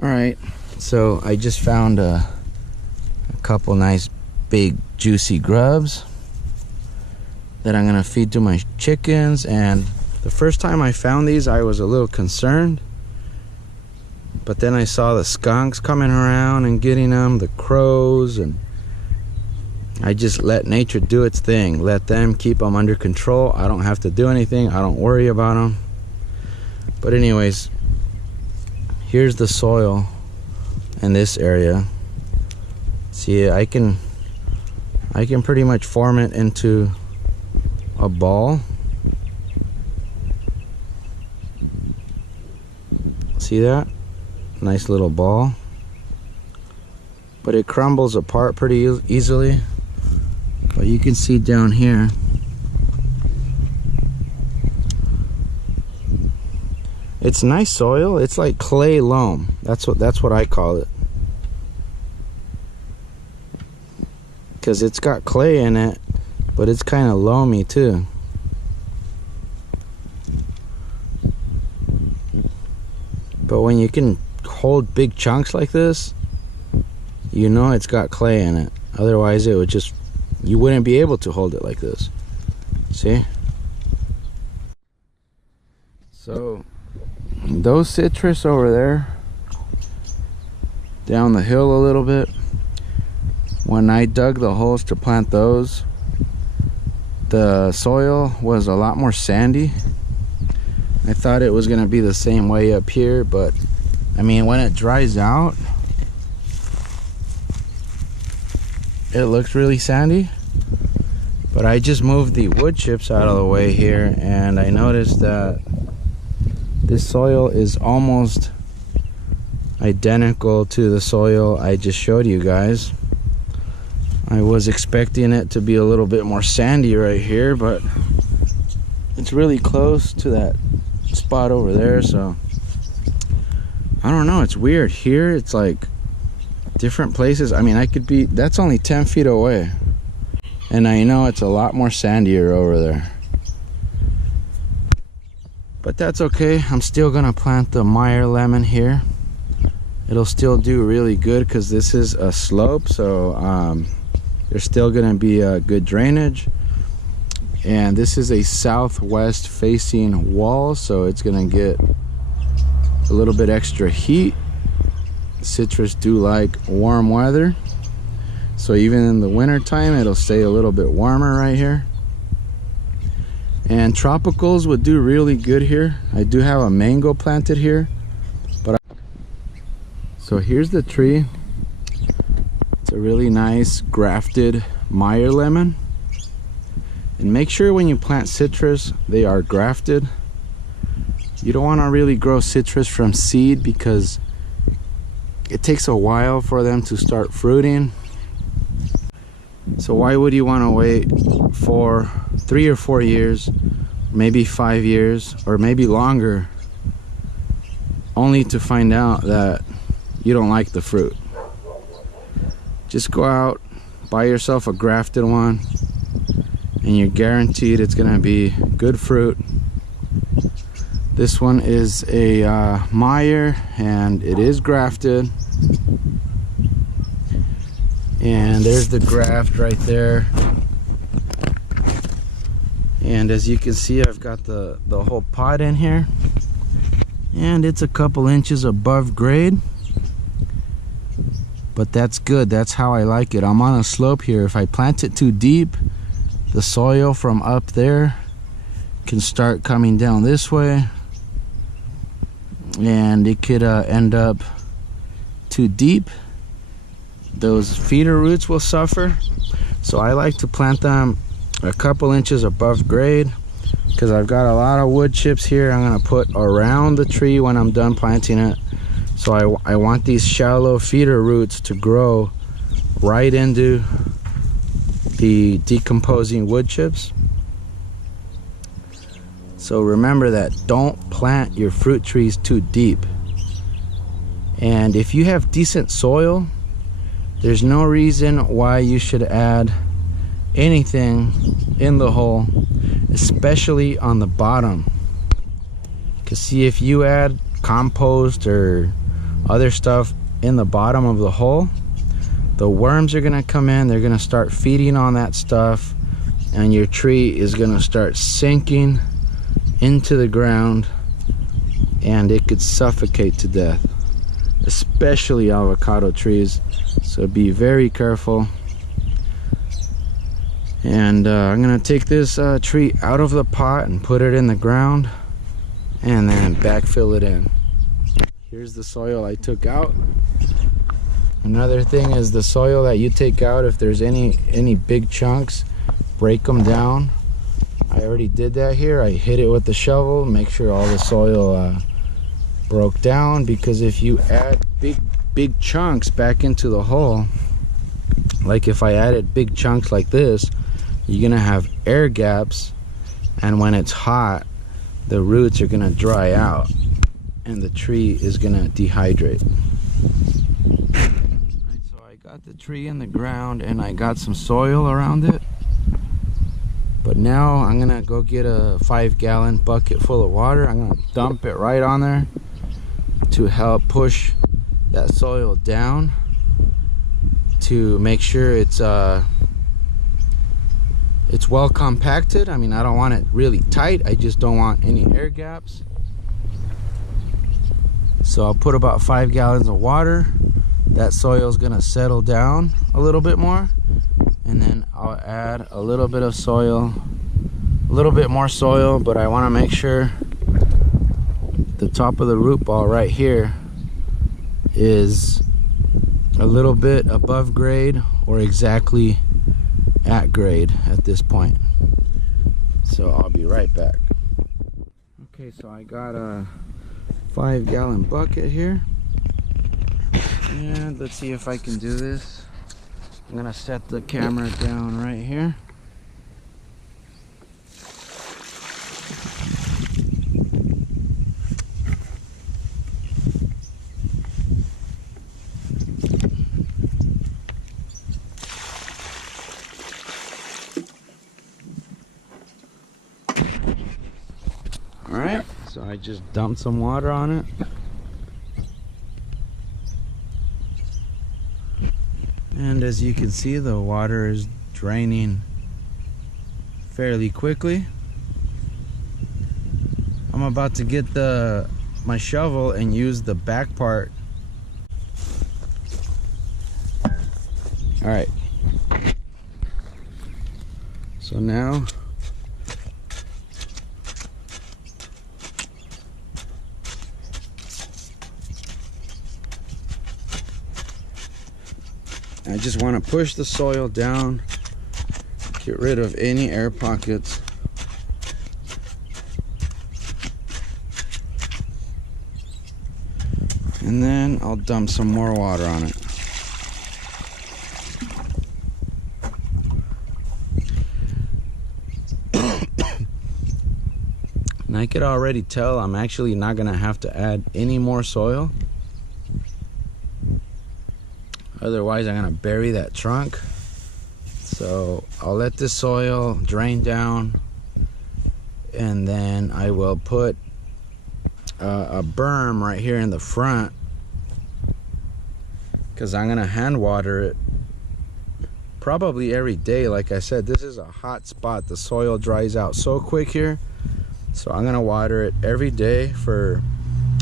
All right, so I just found a couple nice big juicy grubs that I'm gonna feed to my chickens. And the first time I found these, I was a little concerned, but then I saw the skunks coming around and getting them, the crows, and I just let nature do its thing. Let them keep them under control. I don't have to do anything. I don't worry about them. But anyways, here's the soil in this area. See, I can pretty much form it into a ball. See that? Nice little ball. But it crumbles apart pretty easily. But you can see down here, it's nice soil. It's like clay loam. That's what I call it, because it's got clay in it, but it's kind of loamy too. But when you can hold big chunks like this, you know it's got clay in it. Otherwise it would just, you wouldn't be able to hold it like this. See? So those citrus over there, down the hill a little bit, when I dug the holes to plant those, the soil was a lot more sandy. I thought it was gonna be the same way up here, but I mean, when it dries out, it looks really sandy. But I just moved the wood chips out of the way here, and I noticed that this soil is almost identical to the soil I just showed you guys. I was expecting it to be a little bit more sandy right here, but it's really close to that spot over there. So I don't know, it's weird. Here it's like different places. I mean, I could be, that's only 10 feet away, and I know it's a lot more sandier over there. But that's okay. I'm still gonna plant the Meyer lemon here. It'll still do really good because this is a slope, so there's still gonna be a good drainage. And this is a southwest facing wall, so it's gonna get a little bit extra heat. Citrus do like warm weather, so even in the winter time it'll stay a little bit warmer right here. And tropicals would do really good here. I do have a mango planted here, but so here's the tree. It's a really nice grafted Meyer lemon. And make sure when you plant citrus, they are grafted. You don't want to really grow citrus from seed because it takes a while for them to start fruiting. So why would you want to wait for 3 or 4 years, maybe 5 years, or maybe longer, only to find out that you don't like the fruit? Just go out, buy yourself a grafted one, and you're guaranteed it's gonna be good fruit. This one is a Meyer, and it is grafted. And there's the graft right there. And as you can see, I've got the whole pot in here, and it's a couple inches above grade, but that's good. That's how I like it. I'm on a slope here. If I plant it too deep, the soil from up there can start coming down this way, and it could end up too deep. Those feeder roots will suffer. So I like to plant them a couple inches above grade, because I've got a lot of wood chips here I'm gonna put around the tree when I'm done planting it. So I want these shallow feeder roots to grow right into the decomposing wood chips. So remember that, don't plant your fruit trees too deep. And if you have decent soil, there's no reason why you should add anything in the hole, especially on the bottom. Because see, if you add compost or other stuff in the bottom of the hole, the worms are gonna come in, they're gonna start feeding on that stuff, and your tree is gonna start sinking into the ground, and it could suffocate to death, especially avocado trees. So be very careful. And I'm gonna take this tree out of the pot and put it in the ground, and then backfill it in. Here's the soil I took out. Another thing is the soil that you take out, if there's any big chunks, break them down. I already did that here. I hit it with the shovel, make sure all the soil broke down, because if you add big chunks back into the hole, like if I added big chunks like this, you're gonna have air gaps, and when it's hot, the roots are gonna dry out and the tree is gonna dehydrate. Right, so I got the tree in the ground and I got some soil around it, but now I'm gonna go get a 5-gallon bucket full of water. I'm gonna dump it right on there to help push that soil down, to make sure it's well compacted. I mean, I don't want it really tight, I just don't want any air gaps. So I'll put about 5 gallons of water. That soil is gonna settle down a little bit more, and then I'll add a little bit of soil, a little bit more soil, but I want to make sure the top of the root ball right here is a little bit above grade or exactly at grade at this point. So I'll be right back. Okay, so I got a 5-gallon bucket here, and let's see if I can do this. I'm gonna set the camera down right here. Alright, so I just dumped some water on it. And as you can see, the water is draining fairly quickly. I'm about to get my shovel and use the back part. Alright, so now I just want to push the soil down, get rid of any air pockets. And then I'll dump some more water on it. And I could already tell I'm actually not going to have to add any more soil. Otherwise I'm gonna bury that trunk. So I'll let this soil drain down, and then I will put a berm right here in the front, because I'm gonna hand water it probably every day. Like I said, this is a hot spot. The soil dries out so quick here, so I'm gonna water it every day for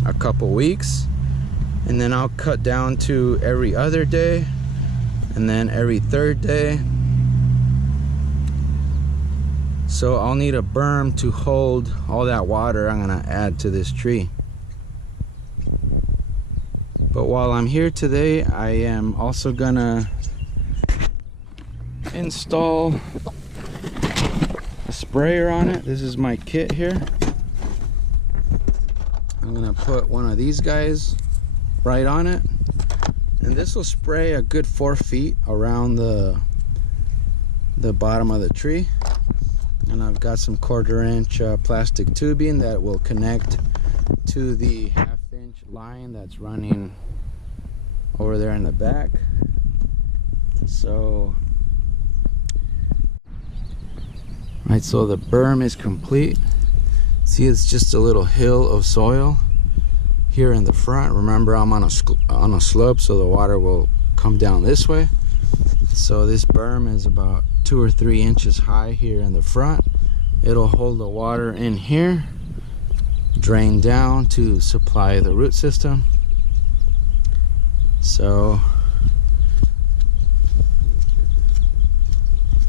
a couple weeks. And then I'll cut down to every other day, and then every third day. So I'll need a berm to hold all that water I'm gonna add to this tree. But while I'm here today, I am also gonna install a sprayer on it. This is my kit here. I'm gonna put one of these guys right on it, and this will spray a good 4 feet around the bottom of the tree. And I've got some 1/4-inch plastic tubing that will connect to the 1/2-inch line that's running over there in the back. So right, so the berm is complete. See, it's just a little hill of soil here in the front. Remember, I'm on a slope, so the water will come down this way. So this berm is about 2 or 3 inches high here in the front. It'll hold the water in here, drain down to supply the root system. So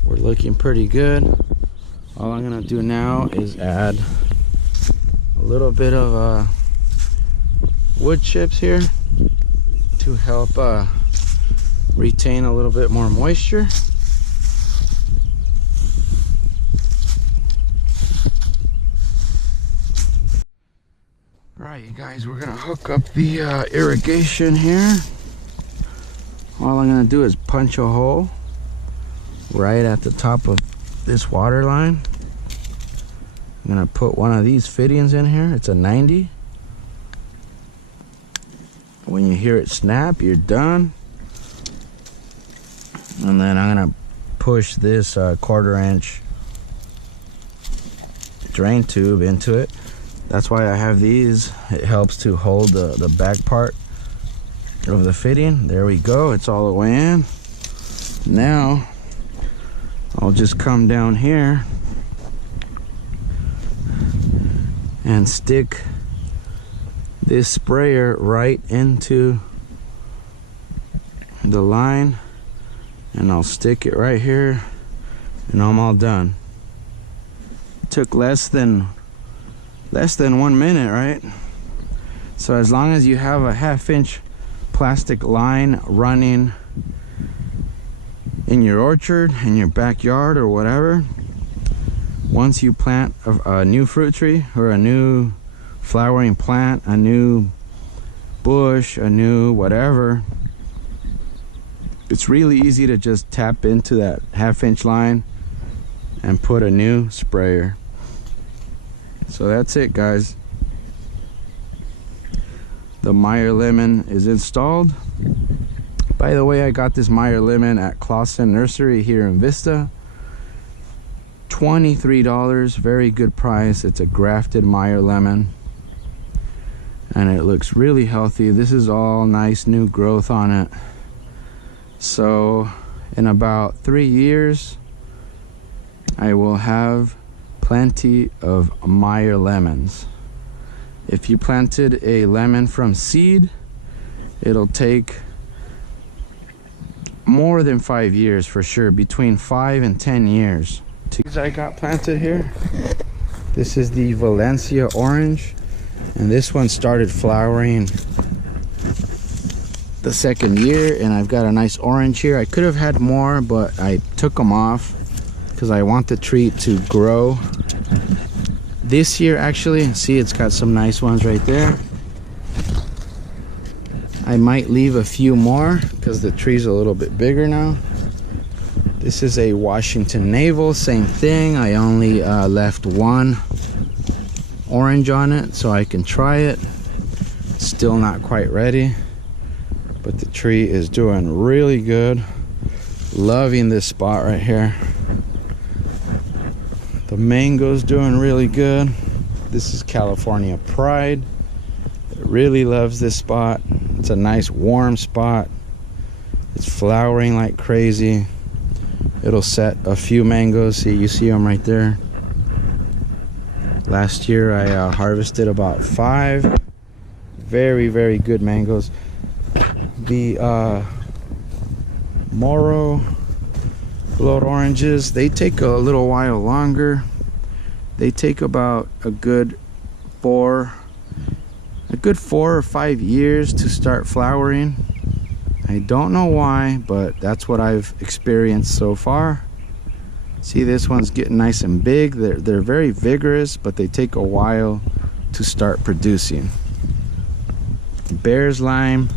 we're looking pretty good. All I'm gonna do now is add a little bit of wood chips here to help retain a little bit more moisture. Alright, you guys, we're gonna hook up the irrigation here. All I'm gonna do is punch a hole right at the top of this water line. I'm gonna put one of these fittings in here. It's a 90. When you hear it snap, you're done. And then I'm gonna push this 1/4 inch drain tube into it. That's why I have these. It helps to hold the back part of the fitting. There we go, it's all the way in. Now I'll just come down here and stick this sprayer right into the line, and I'll stick it right here, and I'm all done. Took less than 1 minute, right? So as long as you have a 1/2 inch plastic line running in your orchard, in your backyard or whatever, once you plant a new fruit tree or a new flowering plant, a new bush, a new whatever, it's really easy to just tap into that 1/2 inch line and put a new sprayer. So that's it, guys. The Meyer lemon is installed. By the way, I got this Meyer lemon at Clausen Nursery here in Vista. $23, very good price. It's a grafted Meyer lemon, and it looks really healthy. This is all nice new growth on it. So in about 3 years, I will have plenty of Meyer lemons. If you planted a lemon from seed, it'll take more than 5 years for sure, between 5 and 10 years. These I got planted here. This is the Valencia orange, and this one started flowering the 2nd year, and I've got a nice orange here. I could have had more, but I took them off because I want the tree to grow this year. Actually, see, it's got some nice ones right there. I might leave a few more because the tree's a little bit bigger now. This is a Washington Navel, same thing. I only left one orange on it so I can try it. Still not quite ready, but the tree is doing really good. Loving this spot right here. The mango's doing really good. This is California Pride. It really loves this spot. It's a nice warm spot. It's flowering like crazy. It'll set a few mangoes. See, you see them right there. Last year I harvested about 5. Very, very good mangoes. The Moro blood oranges, they take a little while longer. They take about a good 4 or 5 years to start flowering. I don't know why, but that's what I've experienced so far. See, this one's getting nice and big. They're very vigorous, but they take a while to start producing. Bear's lime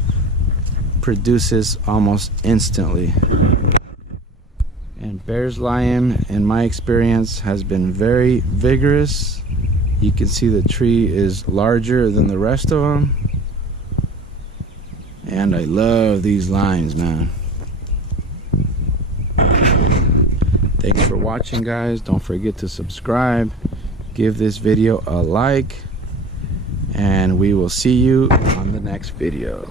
produces almost instantly. And Bear's lime, in my experience, has been very vigorous. You can see the tree is larger than the rest of them. And I love these limes, man. Thanks for watching, guys. Don't forget to subscribe. Give this video a like. and we will see you on the next video.